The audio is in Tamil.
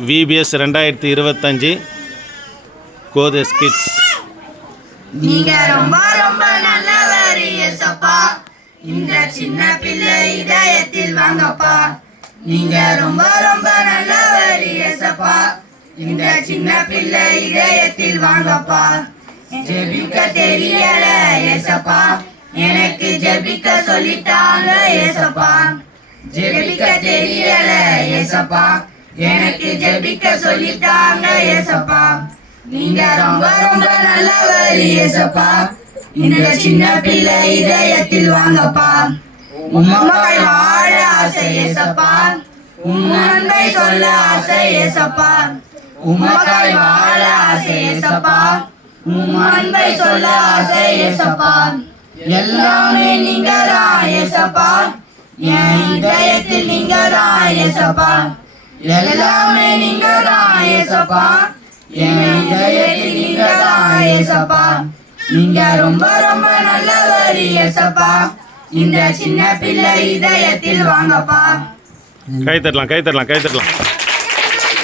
விபிஎஸ் ரெண்டாயிரத்தி இருபத்தஞ்சி கோதஸ் கிட்ஸ் நீங்க ரொம்ப ரொம்ப நல்லவர் ஏசப்பா இந்த சின்ன பிள்ளை இதயத்தில் வாங்கப்பா. நீங்க ரொம்ப ரொம்ப நல்லவர் ஏசப்பா இந்த சின்ன பிள்ளை இதயத்தில் வாங்கப்பா. ஜெபிக்க தெரியல ஏசப்பா எனக்கு ஜெபிக்க சொல்லிட்டாங்க ஏசப்பா ஜெபிக்க தெரியல ஏசப்பா எனக்கு ஜெபிக்க சொல்லிட்டாங்க ஏசப்பா நீங்க ரொம்ப ரொம்ப நல்லவர் ஏசப்பா இந்த சின்ன பிள்ளை இதயத்தில் வாங்கப்பா. உம்மக்காய் வாழ ஆசை ஏசப்பா உம்மன்பை சொல்ல ஆசை ஏசப்பா உம்மக்காய் வாழ ஆசை ஏசப்பா உம்மன்பை சொல்ல ஆசை ஏசப்பா எல்லாமே நீங்க தான் ஏசப்பா என் இதயத்தில் நீங்க தான் ஏசப்பா எல்லாமே நீங்க தான் ஏசப்பா. என் இதயத்தில் நீங்க தான் ஏசப்பா. நீங்க ரொம்ப ரொம்ப நல்லவர் ஏசப்பா. இந்த சின்ன பிள்ளை இதயத்தில் வாங்கப்பா. கை தட்டலாம் கை தட்டலாம் கை தட்டலாம்.